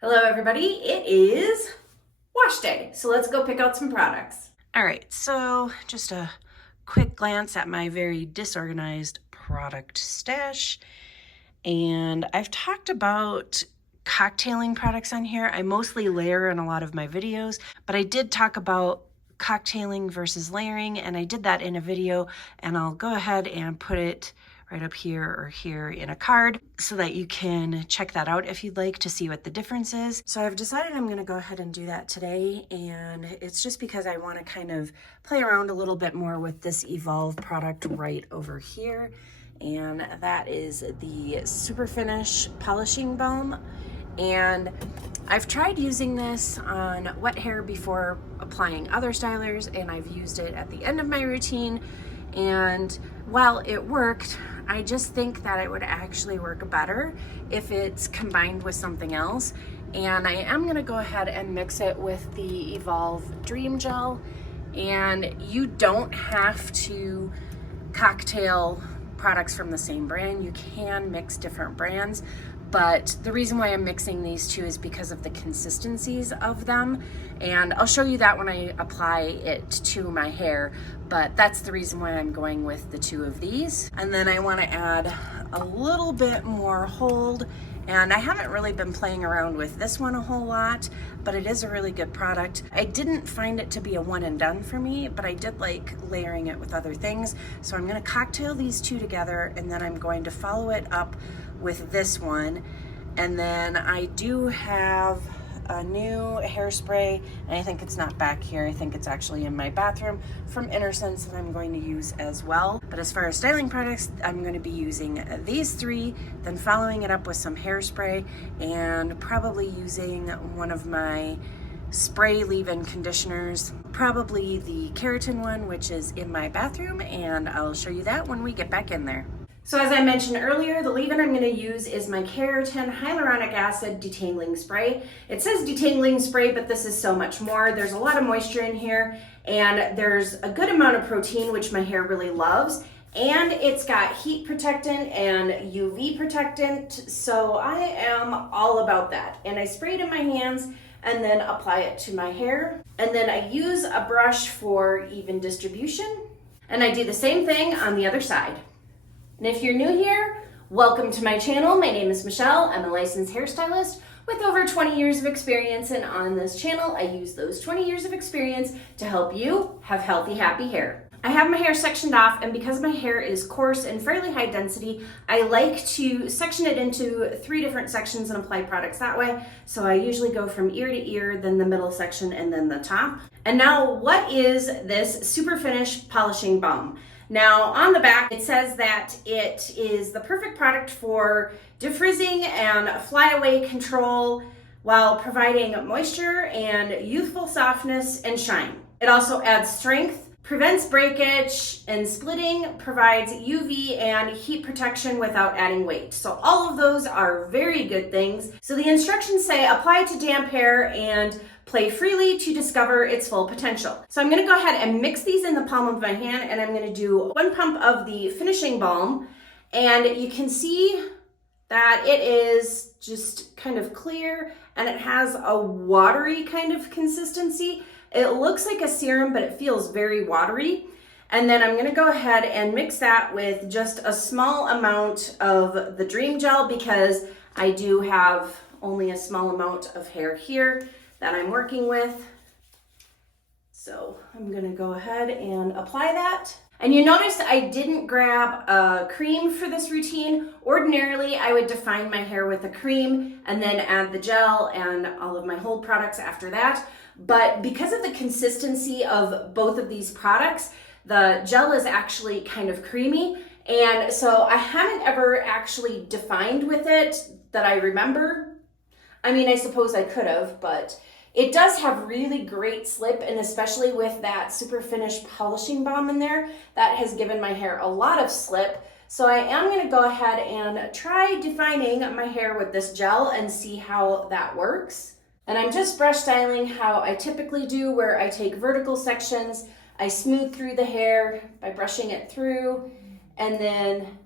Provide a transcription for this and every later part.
Hello everybody, it is wash day, so let's go pick out some products. All right, so just a quick glance at my very disorganized product stash. And I've talked about cocktailing products on here. I mostly layer in a lot of my videos, but I did talk about cocktailing versus layering, and I did that in a video, and I'll go ahead and put it right up here or here in a card so that you can check that out if you'd like to see what the difference is. So I've decided I'm gonna go ahead and do that today, and it's just because I wanna kind of play around a little bit more with this Evolvh product right over here. And that is the Super Finish Polishing Balm. And I've tried using this on wet hair before applying other stylers, and I've used it at the end of my routine. And while it worked, I just think that it would actually work better if it's combined with something else. And I am gonna go ahead and mix it with the Evolvh Dream Gel. And you don't have to cocktail products from the same brand. You can mix different brands, but the reason why I'm mixing these two is because of the consistencies of them, and I'll show you that when I apply it to my hair, but that's the reason why I'm going with the two of these. And then I want to add a little bit more hold, and I haven't really been playing around with this one a whole lot, but it is a really good product. I didn't find it to be a one and done for me, but I did like layering it with other things. So I'm gonna cocktail these two together, and then I'm going to follow it up with this one. And then I do have a new hairspray, and I think it's not back here. I think it's actually in my bathroom from Innersense that I'm going to use as well. But as far as styling products, I'm going to be using these three, then following it up with some hairspray, and probably using one of my spray leave-in conditioners, probably the keratin one, which is in my bathroom, and I'll show you that when we get back in there. So as I mentioned earlier, the leave-in I'm going to use is my Keratin Hyaluronic Acid Detangling Spray. It says detangling spray, but this is so much more. There's a lot of moisture in here, and there's a good amount of protein, which my hair really loves. And it's got heat protectant and UV protectant, so I am all about that. And I spray it in my hands and then apply it to my hair. And then I use a brush for even distribution. And I do the same thing on the other side. And if you're new here, welcome to my channel. My name is Michelle. I'm a licensed hairstylist with over 20 years of experience, and on this channel, I use those 20 years of experience to help you have healthy, happy hair. I have my hair sectioned off, and because my hair is coarse and fairly high density, I like to section it into 3 different sections and apply products that way. So I usually go from ear to ear, then the middle section, and then the top. And now, what is this Super Finish Polishing Balm? Now, on the back, it says that it is the perfect product for defrizzing and flyaway control while providing moisture and youthful softness and shine. It also adds strength, prevents breakage and splitting, provides UV and heat protection without adding weight. So all of those are very good things. So the instructions say apply to damp hair and play freely to discover its full potential. So I'm gonna go ahead and mix these in the palm of my hand, and I'm gonna do 1 pump of the finishing balm. And you can see that it is just kind of clear, and it has a watery kind of consistency. It looks like a serum, but it feels very watery. And then I'm gonna go ahead and mix that with just a small amount of the Dream Gel, because I do have only a small amount of hair here that I'm working with. So I'm gonna go ahead and apply that. And you notice I didn't grab a cream for this routine. Ordinarily, I would define my hair with a cream and then add the gel and all of my hold products after that. But because of the consistency of both of these products, the gel is actually kind of creamy. And so I haven't ever actually defined with it that I remember. I mean, I suppose I could have, but it does have really great slip, and especially with that Super Finish Polishing Balm in there, that has given my hair a lot of slip. So I am gonna go ahead and try defining my hair with this gel and see how that works. And I'm just brush styling how I typically do, where I take vertical sections, I smooth through the hair by brushing it through, and then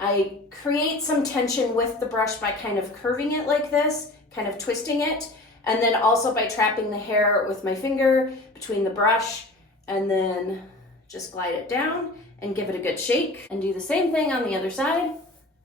I create some tension with the brush by kind of curving it like this, kind of twisting it, and then also by trapping the hair with my finger between the brush, and then just glide it down and give it a good shake, and do the same thing on the other side.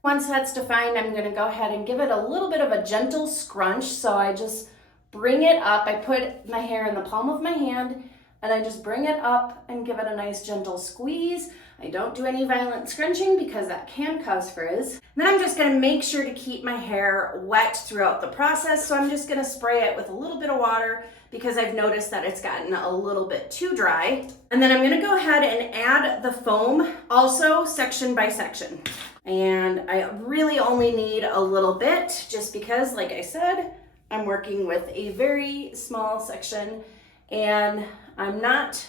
Once that's defined, I'm gonna go ahead and give it a little bit of a gentle scrunch. So I just bring it up. I put my hair in the palm of my hand and I just bring it up and give it a nice gentle squeeze. I don't do any violent scrunching because that can cause frizz. Then I'm just gonna make sure to keep my hair wet throughout the process. So I'm just gonna spray it with a little bit of water because I've noticed that it's gotten a little bit too dry. And then I'm gonna go ahead and add the foam, also section by section. And I really only need a little bit just because, like I said, I'm working with a very small section and I'm not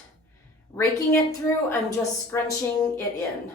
raking it through, I'm just scrunching it in.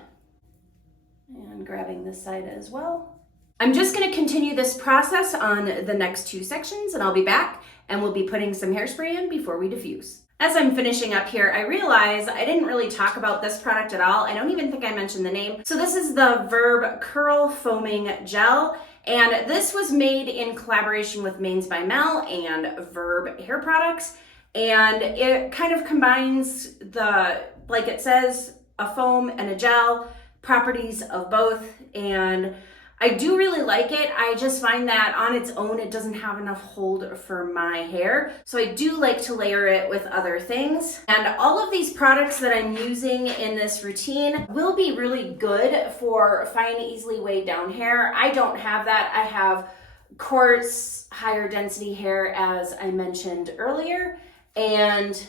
And grabbing this side as well. I'm just gonna continue this process on the next two sections and I'll be back and we'll be putting some hairspray in before we diffuse. As I'm finishing up here, I realize I didn't really talk about this product at all. I don't even think I mentioned the name. So this is the Verb Curl Foaming Gel. And this was made in collaboration with Mains by Mel and Verb Hair Products. And it kind of combines the, like it says, a foam and a gel, properties of both. And I do really like it. I just find that on its own, it doesn't have enough hold for my hair. So I do like to layer it with other things. And all of these products that I'm using in this routine will be really good for fine, easily weighed down hair. I don't have that. I have coarse, higher density hair, as I mentioned earlier, and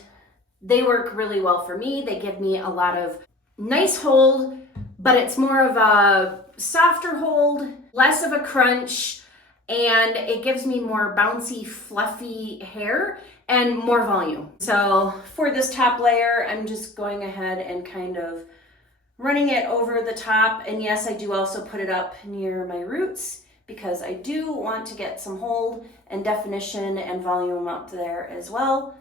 they work really well for me. They give me a lot of nice hold, but it's more of a softer hold, less of a crunch, and it gives me more bouncy, fluffy hair and more volume. So for this top layer, I'm just going ahead and kind of running it over the top. And yes, I do also put it up near my roots because I do want to get some hold and definition and volume up there as well.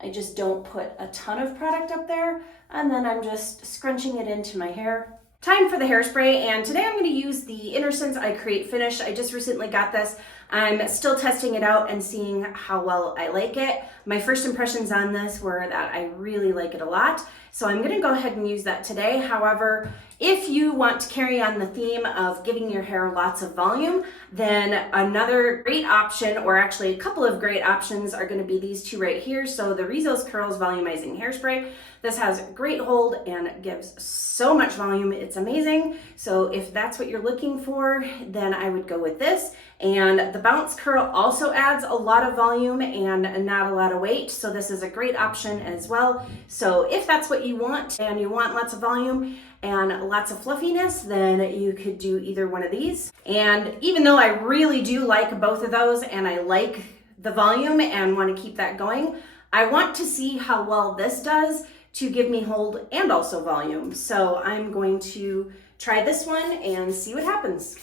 I just don't put a ton of product up there, and then I'm just scrunching it into my hair. Time for the hairspray, and today I'm going to use the Innersense I Create Finish. I just recently got this. I'm still testing it out and seeing how well I like it. My first impressions on this were that I really like it a lot, so I'm going to go ahead and use that today. However, if you want to carry on the theme of giving your hair lots of volume, then another great option, or actually a couple of great options, are going to be these two right here. So the Rizos Curls Volumizing Hairspray. This has great hold and gives so much volume. It's amazing. So if that's what you're looking for, then I would go with this. And the Bounce Curl also adds a lot of volume and not a lot of weight. So this is a great option as well. So if that's what you want and you want lots of volume and lots of fluffiness, then you could do either one of these. And even though I really do like both of those and I like the volume and want to keep that going, I want to see how well this does to give me hold and also volume. So I'm going to try this one and see what happens.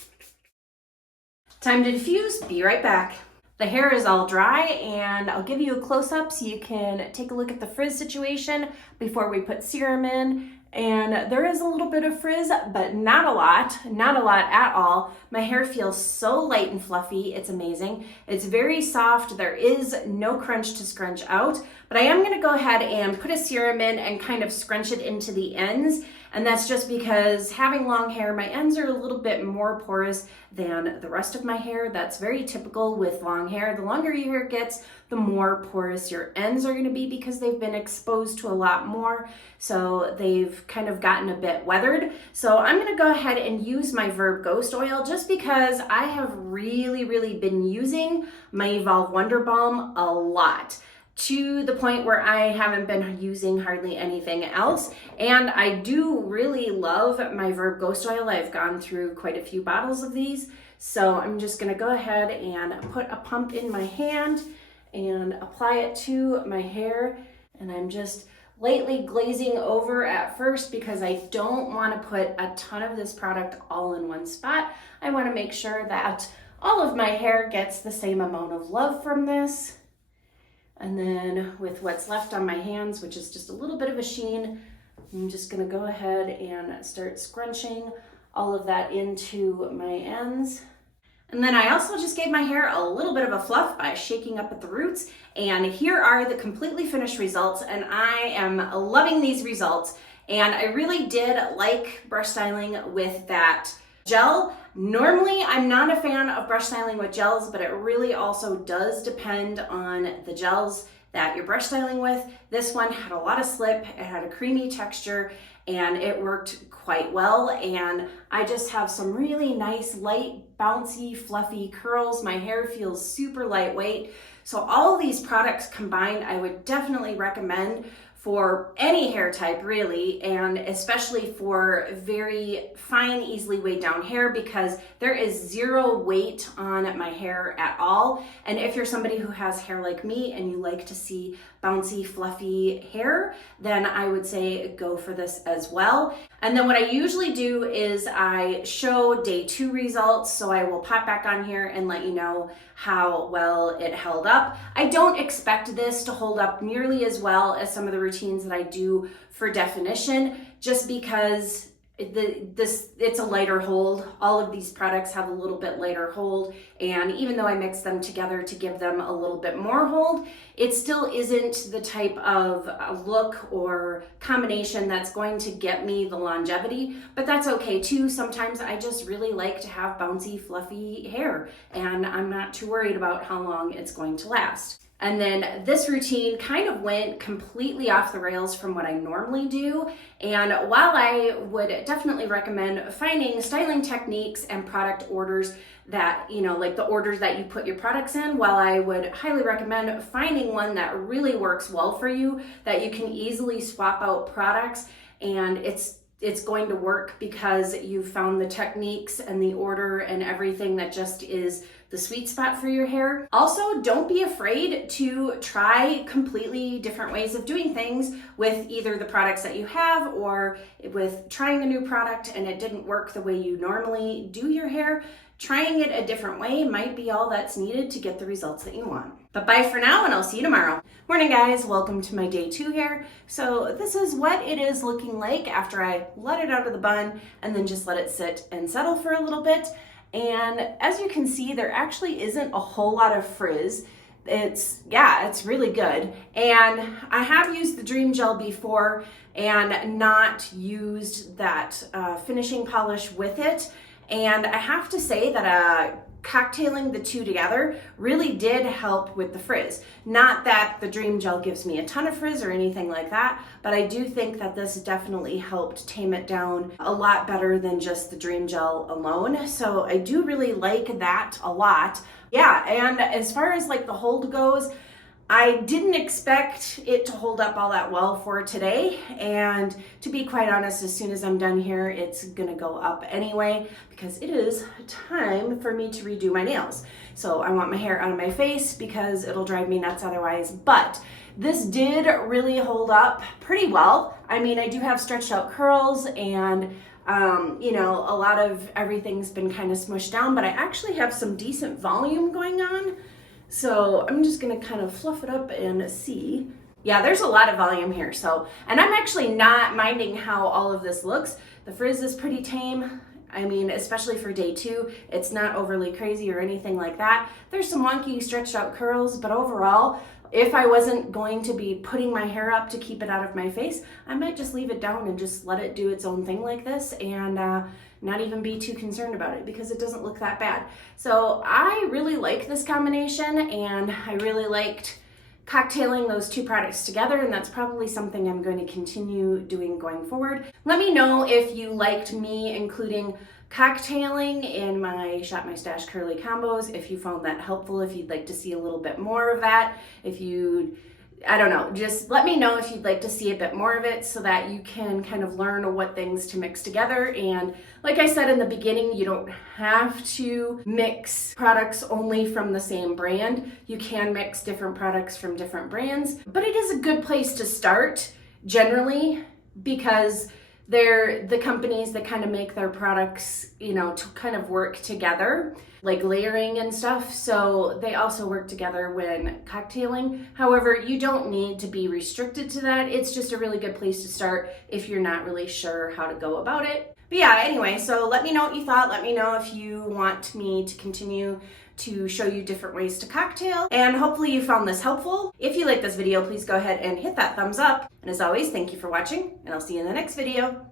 Time to diffuse, be right back. The hair is all dry and I'll give you a close-up so you can take a look at the frizz situation before we put serum in. And there is a little bit of frizz, but not a lot at all. My hair feels so light and fluffy, it's amazing. It's very soft, there is no crunch to scrunch out, but I am gonna go ahead and put a serum in and kind of scrunch it into the ends. And that's just because having long hair, my ends are a little bit more porous than the rest of my hair. That's very typical with long hair. The longer your hair gets, the more porous your ends are gonna be because they've been exposed to a lot more. So they've kind of gotten a bit weathered. So I'm gonna go ahead and use my Verb Ghost Oil just because I have really been using my Evolvh Wonder Balm a lot, to the point where I haven't been using hardly anything else. And I do really love my Verb Ghost Oil. I've gone through quite a few bottles of these. So I'm just gonna go ahead and put a pump in my hand and apply it to my hair. And I'm just lightly glazing over at first because I don't wanna put a ton of this product all in one spot. I wanna make sure that all of my hair gets the same amount of love from this. And then with what's left on my hands, which is just a little bit of a sheen, I'm just gonna go ahead and start scrunching all of that into my ends. And then I also just gave my hair a little bit of a fluff by shaking up at the roots. And here are the completely finished results. And I am loving these results. And I really did like brush styling with that gel. Normally, I'm not a fan of brush styling with gels, but it really also does depend on the gels that you're brush styling with. This one had a lot of slip, it had a creamy texture, and it worked quite well. And I just have some really nice, light, bouncy, fluffy curls. My hair feels super lightweight. So all of these products combined, I would definitely recommend for any hair type really, and especially for very fine, easily weighed down hair, because there is zero weight on my hair at all. And if you're somebody who has hair like me and you like to see bouncy, fluffy hair, then I would say go for this as well. And then what I usually do is I show day 2 results. So I will pop back on here and let you know how well it held up. I don't expect this to hold up nearly as well as some of the routines that I do for definition, just because it's a lighter hold. All of these products have a little bit lighter hold, and even though I mix them together to give them a little bit more hold, it still isn't the type of look or combination that's going to get me the longevity, but that's okay too. Sometimes I just really like to have bouncy, fluffy hair, and I'm not too worried about how long it's going to last. And then this routine kind of went completely off the rails from what I normally do. And while I would definitely recommend finding styling techniques and product orders that, like the orders that you put your products in, while I would highly recommend finding one that really works well for you, that you can easily swap out products and it's going to work because you've found the techniques and the order and everything that just is the sweet spot for your hair. Also, don't be afraid to try completely different ways of doing things with either the products that you have or with trying a new product and it didn't work the way you normally do your hair. Trying it a different way might be all that's needed to get the results that you want. But bye for now, and I'll see you tomorrow. Morning guys, welcome to my day 2 hair. So this is what it is looking like after I let it out of the bun and then just let it sit and settle for a little bit. And as you can see, there actually isn't a whole lot of frizz. It's really good. And I have used the Dream Gel before and not used that finishing polish with it. And I have to say that cocktailing the two together really did help with the frizz. Not that the Dream Gel gives me a ton of frizz or anything like that, but I do think that this definitely helped tame it down a lot better than just the Dream Gel alone. So I do really like that a lot. Yeah, and as far as like the hold goes, I didn't expect it to hold up all that well for today, and to be quite honest, as soon as I'm done here, it's gonna go up anyway because it is time for me to redo my nails. So I want my hair out of my face because it'll drive me nuts otherwise, but this did really hold up pretty well. I mean, I do have stretched out curls and a lot of everything's been kind of smushed down, but I actually have some decent volume going on. So I'm just gonna kind of fluff it up and see. Yeah, there's a lot of volume here. So, and I'm actually not minding how all of this looks. The frizz is pretty tame. I mean, especially for day 2, it's not overly crazy or anything like that. There's some wonky stretched out curls, but overall, if I wasn't going to be putting my hair up to keep it out of my face, I might just leave it down and just let it do its own thing like this and not even be too concerned about it because it doesn't look that bad. So I really like this combination and I really liked cocktailing those two products together, and that's probably something I'm going to continue doing going forward. Let me know if you liked me including cocktailing in my Shop My Stash curly combos, if you found that helpful, if you'd like to see a little bit more of that, if you'd I don't know, just let me know if you'd like to see a bit more of it so that you can kind of learn what things to mix together. And like I said in the beginning, you don't have to mix products only from the same brand. You can mix different products from different brands, but it is a good place to start generally because they're the companies that kind of make their products, to kind of work together, like layering and stuff. So they also work together when cocktailing. However, you don't need to be restricted to that. It's just a really good place to start if you're not really sure how to go about it. But yeah, anyway, so let me know what you thought. Let me know if you want me to continue to show you different ways to cocktail. And hopefully you found this helpful. If you like this video, please go ahead and hit that thumbs up. And as always, thank you for watching, and I'll see you in the next video.